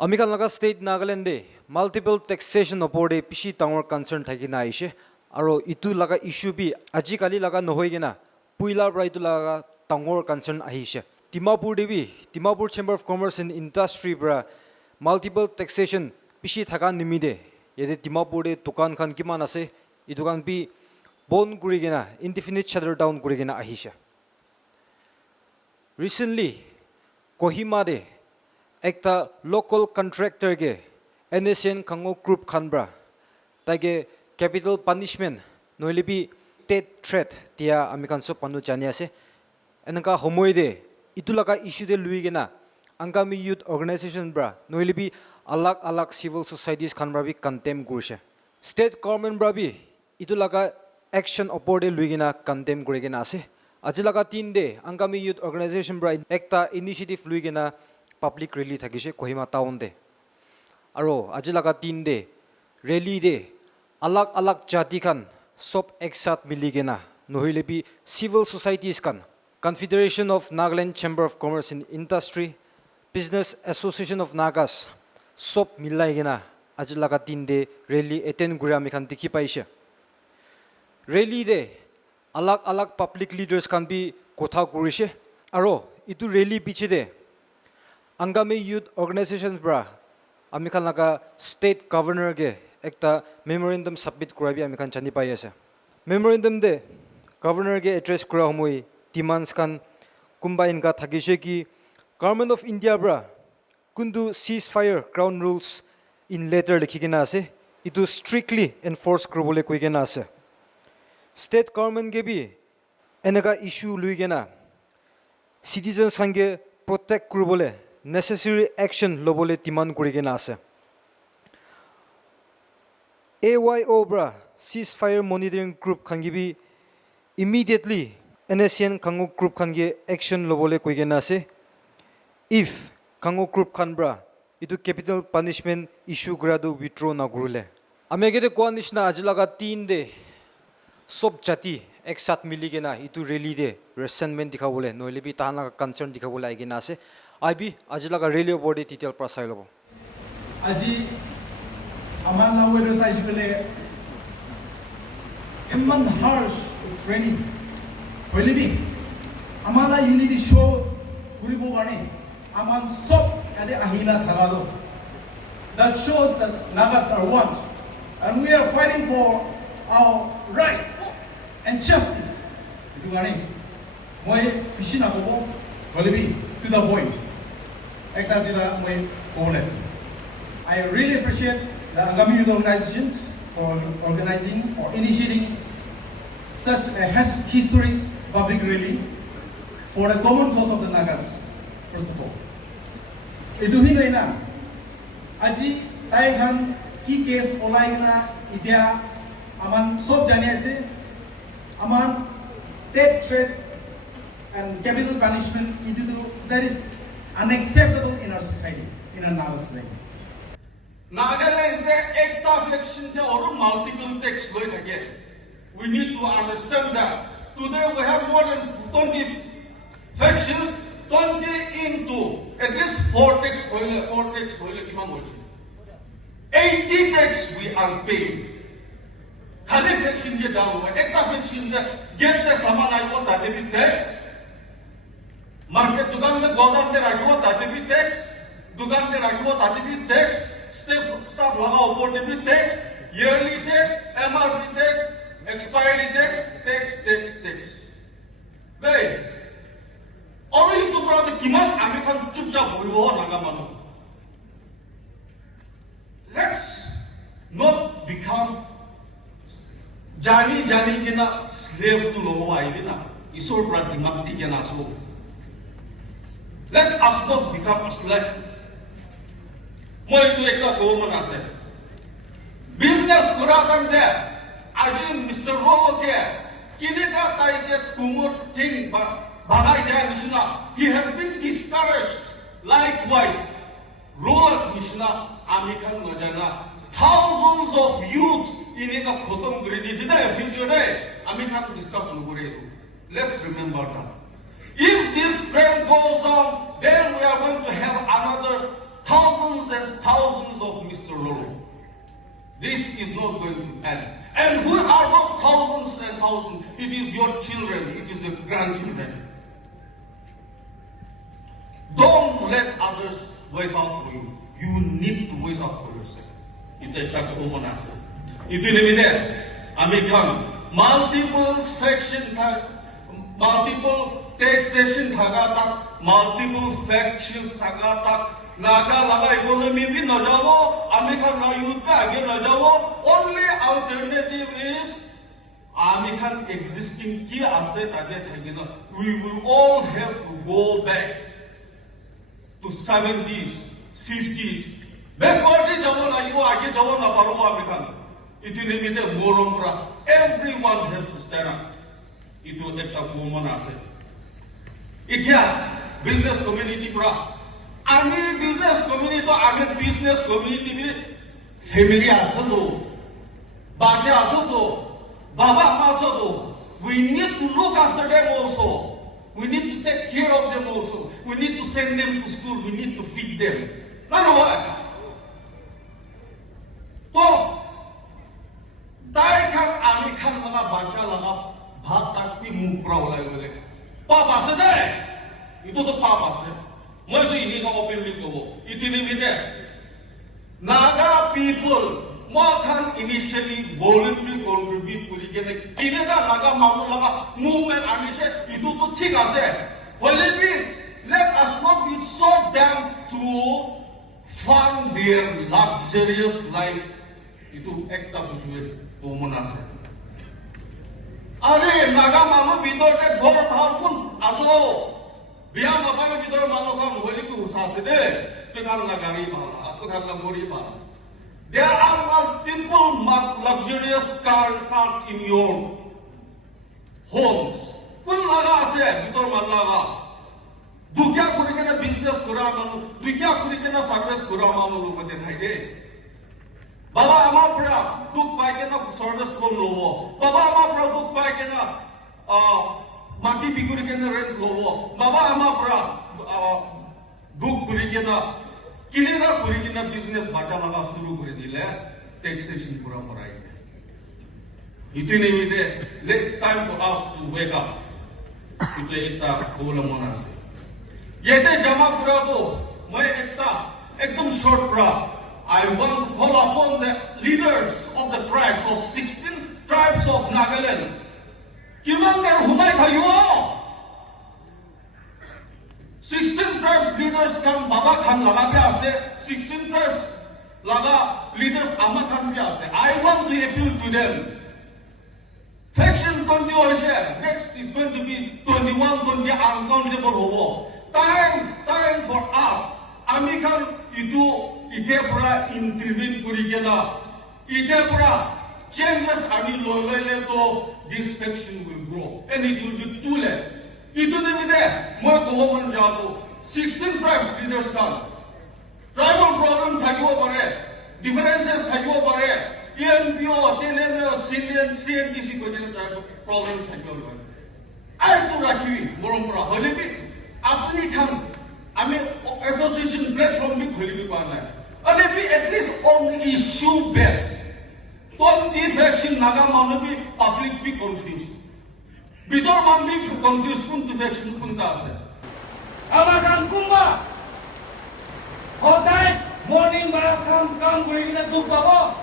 Amikan laga state Nagaland de multiple taxation opode pishi tangor concern thakina aishe aro itu laga issue bi ajikali laga nohoigena puila bra itu laga tangor concern ahishe Dimapur debi Dimapur Chamber of Commerce and Industry bra multiple taxation pishi thaka nimide yede Dimapur de dukan khan kiman ase I dukan bi bon kurigena indefinite shutter down kurigena ahishe Recently Kohima de ekta local contractor ge Nscn Khango group khanbra tage capital punishment noilibi death threat tia amikan so panu jani ase enka homoi de itulaka issue de luigena Angami youth organization bra noilibi alag civil societies khanbra bi condemn gurshe state government bra bi itulaka action opor de luigena condemn gurigena ase ajilaka 3 de Angami youth organization bra ekta initiative luigena public rally thakise Kohima town de aro ajilaga 3 de rally de alag jati khan sob eksat miligena nohile bi civil societies kan Confederation of Nagaland Chamber of Commerce and Industry Business Association of Nagas sob milaigena ajilaga 3 de rally attend gurami khan dikhi paise rally de alag public leaders kan bi kotha kurise aro itu rally piche de Angami youth organizations bra amikhan laga state governor ge ekta memorandum submit kurabi amikhan chani pai ase memorandum de governor ge address kura homoi demands kan combine ka thagise ki government of India bra kundu ceasefire ground rules in letter likhigena ase itu strictly enforce kurobole koigena ase state government ge bi enaka issue luigena citizens hange protect kurobole necessary action lobole demand kurigena ase AYO bra ceasefire monitoring group khangibi immediately Nscn Khango group khange action lobole koigena ase if Khango group khan bra itu capital punishment issue gradu withdraw na gurule amege de koanishna ajlaga 3 de sob jati eksat miligena itu rally de resentment dikhabole noile bi tahana concern dikhabole agena ase IB ajilaga radio body detail prasai lobo aji amala weather size bele imman harsh it's raining we living amala unity show guribo wani aman sop ade ahina thagado that shows that Nagas are one and we are fighting for our rights and justice itu wani moi pishina bobo we to the point I really appreciate the Angami youth organization for organizing or initiating such a historic public rally for the common cause of the Nagas, first of all. Iduhi noina, aji taigan ki case olaigna idea aman sob janiase aman death threat and capital punishment that is unacceptable in our society, in our Naga society. Nagaland ekta faction or multiple texts like again. We need to understand that today we have more than 20 factions, 20 into at least 4 texts, 80 texts we are paying. Khali faction je down, ekta faction get the saman ayo tade tax. Market dukan mein godam mein rakhibo tate bhi tax dukan mein rakhibo tate bhi tax staff lagao upor de bhi tax yearly tax MRP tax expiry tax hey oro itu berarti kiman ami kan chupchap hoibo naga manu let's not become jani kena slave to logo aigena isor pra dimag di kena so let us not become a slave. Moi tu ekta government ase. Business kurakan de. Aji Mr. Robo ke. Kine ka tai ke tumor thing bagai de misna. He has been discouraged. Likewise, rural misna amikhan najana. Thousands of youths in a khotam kore di jida future de amikhan discuss nugure. Let's remember that. If this trend goes on, then we are going to have another thousands and thousands of Mr. Lolo. This is not going to end. And who are those thousands and thousands? It is your children, it is your grandchildren. Don't let others voice out for you. You need to voice out for yourself. Ito tak umanasa. Ito nimide. Amikam multiple section multiple taxation thagatak, multiple factions thagatak. Nagaland economy भी न जाओ, American ना youth पे आगे न जाओ. Only alternative is American existing key asset आगे थे ना. We will all have to go back to 70s, 50s. Backward जाओ ना यो आगे जाओ ना पारो American. इतने मिटे मोरम परा. Everyone has to stand up. इतो एक ता woman asset. इतिया business community परा. Ami business community to ami business community bi family aso do, bacha aso do, baba aso do. We need to look after them also. We need to take care of them also. We need to send them to school. We need to feed them. No. To, dai kan ami kan laga bacha laga bhat tak pi muk praulai bole. Papa se dai, itu to papa se. Moi to ini ka openly ko. Itini mite. Naga people mo kan initially voluntary contribute kuri kene kine da naga mamu laga movement ami se itu to thik ase. Let us not be so damn to fund their luxurious life. Itu ekta busuye common ase. Are naga mamu bidor te ghor bhar kun aso. Biar apa yang kita manukan boleh tu usaha sedih, tukar nagari bala, tukar nagori bala. There are multiple luxurious car parked in your homes. Kung laga ase, kita malaga. Dukia kuri kena business kuramanu, dukia kuri kena service kuramanu lupa dengai de. Baba ama pra duk pai kena service kon lobo. Baba ama pra duk pai kena mati biguri kena rent lobo. Baba ama pra duk kuri kena kini na kuri kena business baca laga suru kuri dile taxation pura parai. Itu ni mide. It's time for us to wake up. Itu kita bola monas. Yete jama pura to. Moi ekta ekdom short pura. I want to call upon the leaders of the tribes of 16 tribes of Nagaland. Kimanggar humay tayo. 16 tribes leaders kan baba kan laga kya ase. 16 tribes laga leaders ama kan kya ase. I want to appeal to them. Faction 20 ase. Next is going to be 21, 20 uncountable hobo. Time for us. Ami kan itu ite pura intervene kuri kena. Ite pura changes ami lolele to this faction will grow and it will be too late. Itu ni mide moi koman jato 16 tribes leaders kan tribal problem thakibo pare, differences thakibo pare, EMPO, TNMO, CNTC ko jene tribal problems thakibo pare. I to rakhi morompura hole bi apni kan ami association platform bi kholi bi pana. At least on issue based. Don't faction naga manu be public be confused. Bidor man be confused pun to faction pun ta ase. Amakan kumba. Hodai morning bara sam kam kuri kina duk babo.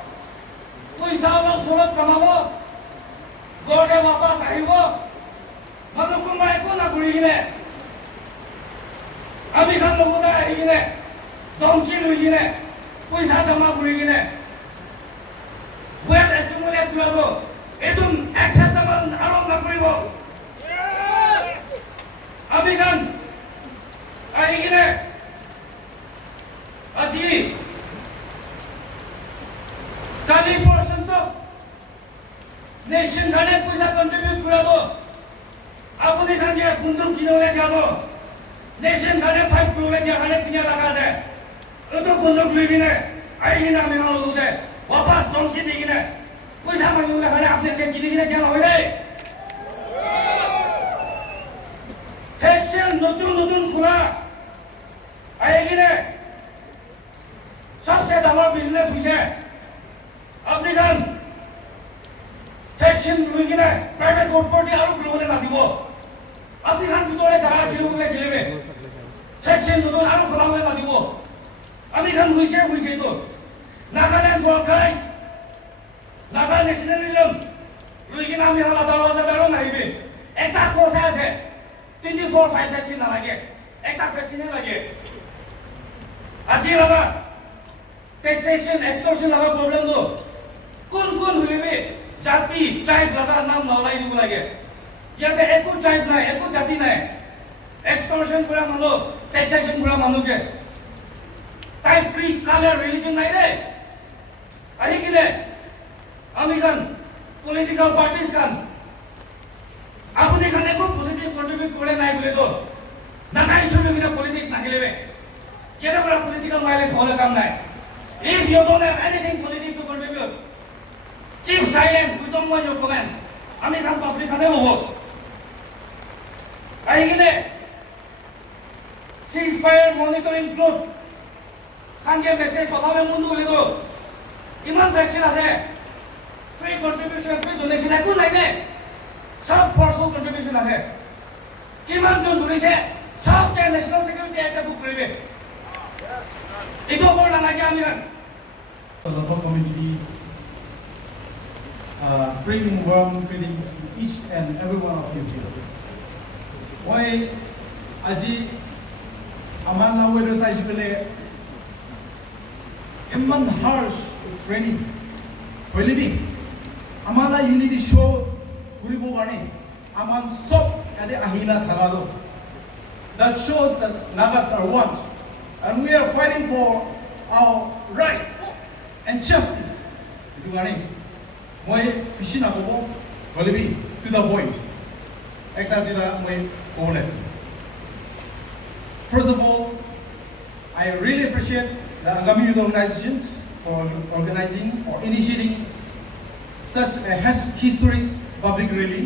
Koi salam surat kamabo. Gode wapas ahibo. Manu kumba eko na kuri kine. Abi kan logo da ahi kine. Donki lui kine. Koi sa jama kuri kine. Where the cumulative level, it is acceptable around the people. Abigan, I hear it. 30% of nation can contribute to the Apuni can get Kundu Kino, nation can fight to let your Hanapina Lagaze. Utu Kundu Livine, I hear Amino there. वापस दोन की दिखी ने कोई सामान यूँ लगा रहे आपने क्या किसी ने क्या लगा रहे फैक्शन नोटुन खुला आएगी ने ডাঙৰ বিজনেছ হৈছে আপুনি খান ভেকচিন লৈ কিনে প্ৰাইভেট প্ৰপাৰ্টি আৰু কৰিবলৈ নাদিব আপুনি খান ভিতৰে জাগা খেলিবলৈ খেলিবে ভেকচিন নতুন আৰু খোলাবলৈ নাদিব আমি খান হৈছে এইটো নাগালেণ্ড ফৰ গাইজ নাগা নেশ্যনেলিজম লৈ কিনে আমি আজাদাৰো নাহিবি এটা কোচা আছে 24/5 ভেকচিন নালাগে একটা ভেকচিনে লাগে আজি লগা ট্যাক্সেশন এক্সটৰ্শন লগা প্ৰব্লেমটো কোন হইবে জাতি ট্ৰাইব লগা নাম নলাই দিব লাগে ইয়াতে একো ট্ৰাইব নাই একো জাতি নাই এক্সটৰ্শন কৰা মানুহ ট্যাক্সেশন কৰা মানুহকে টাইপ ক্ৰিক কালাৰ ৰিলিজন নাই ৰে আহি গিলে আমি খান পলিটিক্যাল পার্টিস খান আপনি খান একো পজিটিভ কন্ট্রিবিউট করে নাই বলে তো নাগা ইস্যুতে কিনা পলিটিক্স নাহিলেবে কেন para political violence হলে কাম নাই if you don't have anything positive to contribute keep silent we don't want your comment আমি খান পাবলিক খানে হবো আহি গিলে ceasefire monitoring group খানকে মেসেজ কথালে মন বলে তো ইমান ভ্যাকসিন আছে free contribution free donation একো নাই দে সব ফোর্সফুল কন্ট্রিবিউশন আছে কিমান জন ধৰিছে সবকে ন্যাশনাল সিকিউরিটি একটা বুক কৰিবে এইটো বৰ নালাগে আমি The local community bringing warm greetings to each and every one of you here. Why aji aman la weather size bele imman harsh it's raining really amala unity show guribo gane aman sob ade ahina thagado that shows that Nagas are one and we are fighting for our rights and justice itu gane moi pishina kobo golibi to the point ekta dida moi koles first of all I really appreciate the Angami youth organizations for organizing or initiating such a historic public rally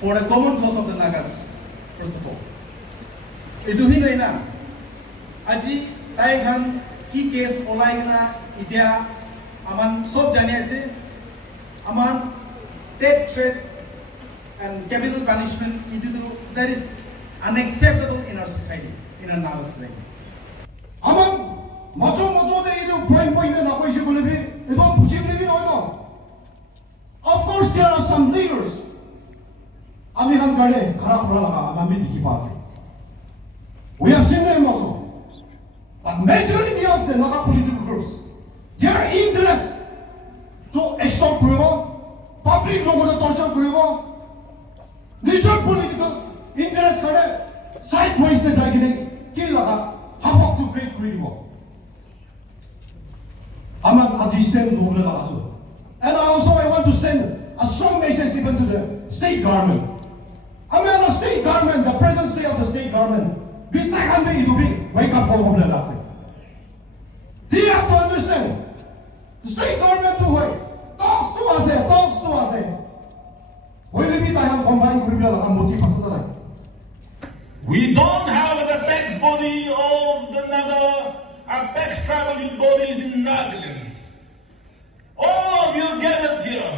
for the common cause of the Nagas, first of all. Itu hi nahi na. Aji tai khan ki case olai na itia aman sob jani ase. Aman death threat and capital punishment itu that is unacceptable in our society, in our Naga society. Aman macho de itu point na koisi bolebi itu buchim lebi noy no. Of course there are some leaders আমি খান গাড়ে খারাপ করা লাগা আমি দেখি পাচ্ছি we have seen them also but majority of the Naga political groups their interest to extort কৰিব public লগতে torture কৰিব নিজৰ political interest কৰে side voice যাই কিনে কি লাগা হাফক to create কৰিব আমাৰ আজি stand নহলে লাগাটো and also I want to send a strong message even to the state government. I mean the state government, the present state of the state government, we can't be to be wake up from the last. They have to understand the state government to wait. Talks to us. When we meet, I have combined criminal and motive. We don't have the apex body of the Naga apex tribal youth bodies in Nagaland. All of you gathered here,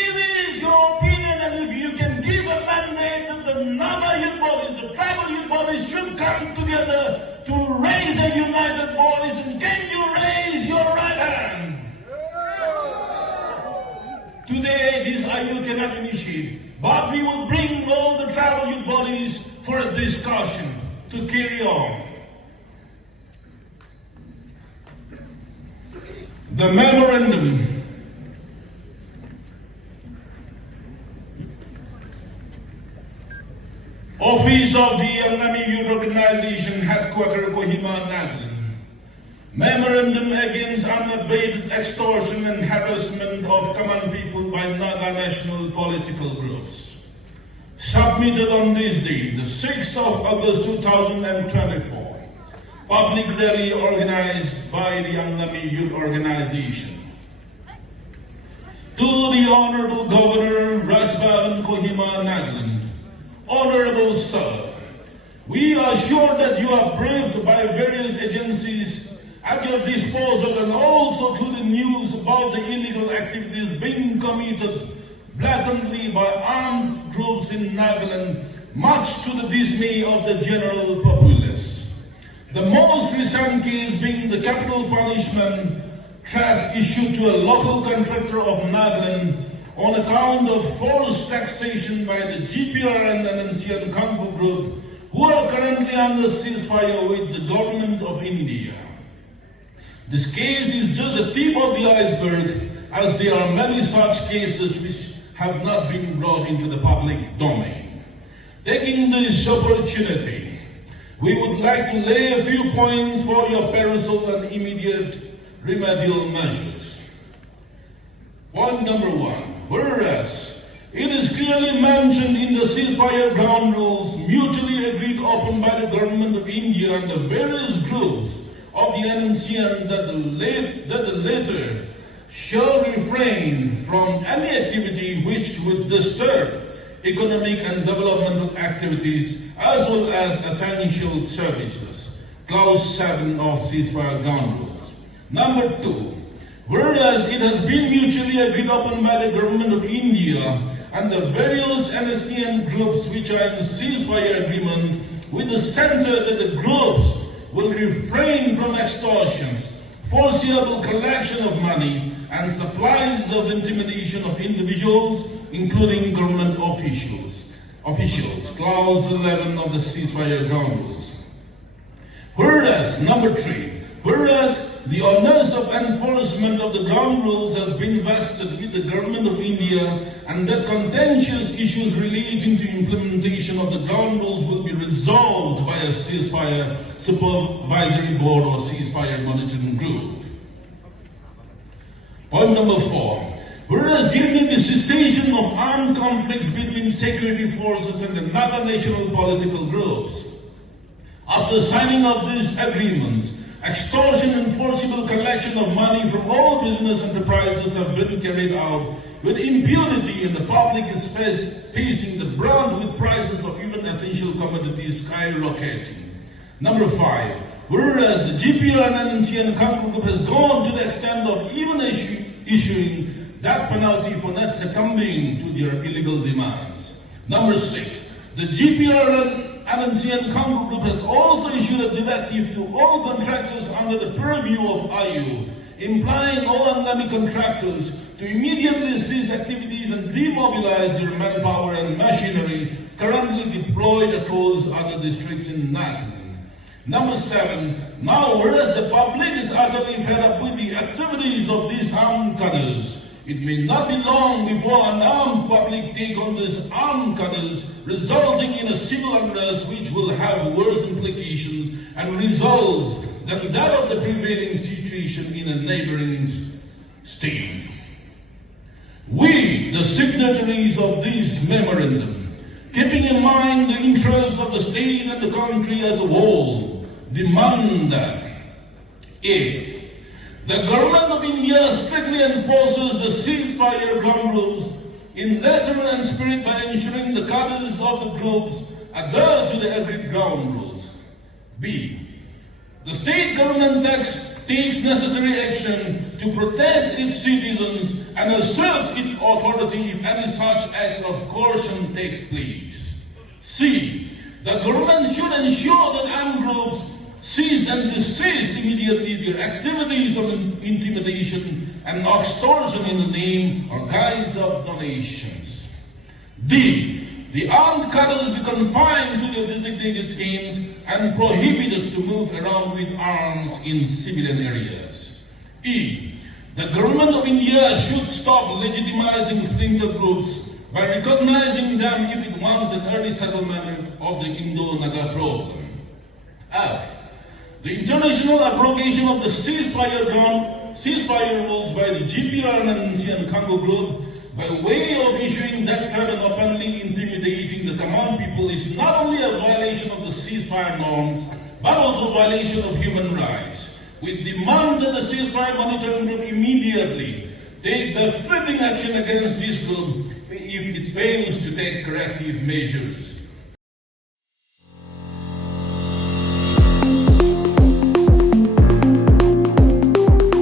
even if your opinion and if you can give a mandate that the Naga youth bodies, the tribal youth bodies should come together to raise a united voice, and can you raise your right hand? Today, this IU cannot initiate, but we will bring all the tribal youth bodies for a discussion to carry on. The memorandum Office of the Angami Youth Organization Headquarters Kohima, Nagaland. Memorandum against unabated extortion and harassment of common people by Naga national political groups. Submitted on this day, the 6th of August 2024. Public rally organized by the Angami Youth Organization. To the Honorable Governor Rajbhavan Kohima, Nagaland. Honorable Sir, we are sure that you are briefed by various agencies at your disposal, and also through the news about the illegal activities being committed blatantly by armed groups in Nagaland, much to the dismay of the general populace. The most recent case being the capital punishment threat issued to a local contractor of Nagaland on account of forced taxation by the GPR and the Nscn Khango group, who are currently under ceasefire with the government of India. This case is just the tip of the iceberg, as there are many such cases which have not been brought into the public domain. Taking this opportunity, we would like to lay a few points for your perusal and immediate remedial measures. Point number 1. Whereas it is clearly mentioned in the ceasefire ground rules mutually agreed upon by the government of India and the various groups of the Nscn that the latter shall refrain from any activity which would disturb economic and developmental activities as well as essential services. Clause 7 of ceasefire ground rules. Number 2. Whereas it has been mutually agreed upon by the government of India and the various Nscn groups which are in ceasefire agreement with the center that the groups will refrain from extortions, foreseeable collection of money, and supplies of intimidation of individuals, including government officials. Clause 11 of the ceasefire ground rules. Whereas, number 3, whereas the onus of enforcement of the ground rules has been vested with the government of India, and that contentious issues relating to implementation of the ground rules will be resolved by a ceasefire supervisory board or ceasefire monitoring group. Point number 4. Whereas during the cessation of armed conflicts between security forces and the Naga national political groups, after signing of these agreements, extortion and forcible collection of money from all business enterprises have been carried out with impunity, and the public is facing the brunt with prices of even essential commodities skyrocketing. Number 5. Whereas the GPR and Nscn Khango group has gone to the extent of even issuing that penalty for not succumbing to their illegal demands. Number 6. The GPR and Nscn Khango group has also issued a directive to all contractors under the purview of IU, implying all Angami contractors to immediately cease activities and demobilize their manpower and machinery currently deployed across other districts in Nagaland. Number 7. Now, whereas the public is utterly fed up with the activities of these armed cadres, it may not be long before an armed public take on these armed cadres, resulting in a civil unrest which will have worse implications and results than that of the prevailing situation in a neighboring state. We, the signatories of this memorandum, keeping in mind the interests of the state and the country as a whole, demand that A. The government of India strictly enforces the ceasefire ground rules in letter and spirit by ensuring the cadres of the groups adhere to the agreed ground rules. B. The state government takes necessary action to protect its citizens and assert its authority if any such acts of coercion takes place. C. The government should ensure that armed groups cease and desist immediately their activities of intimidation and extortion in the name or guise of donations. D. The armed cadres be confined to their designated camps and prohibited to move around with arms in civilian areas. E. The government of India should stop legitimizing splinter groups by recognizing them if it wants an early settlement of the Indo-Naga problem. F. The international abrogation of the ceasefire rules by the GPR and Nscn Khango group by way of issuing that threat and openly intimidating the common people is not only a violation of the ceasefire norms, but also a violation of human rights. We demand that the ceasefire monitoring group immediately take befitting action against this group if it fails to take corrective measures.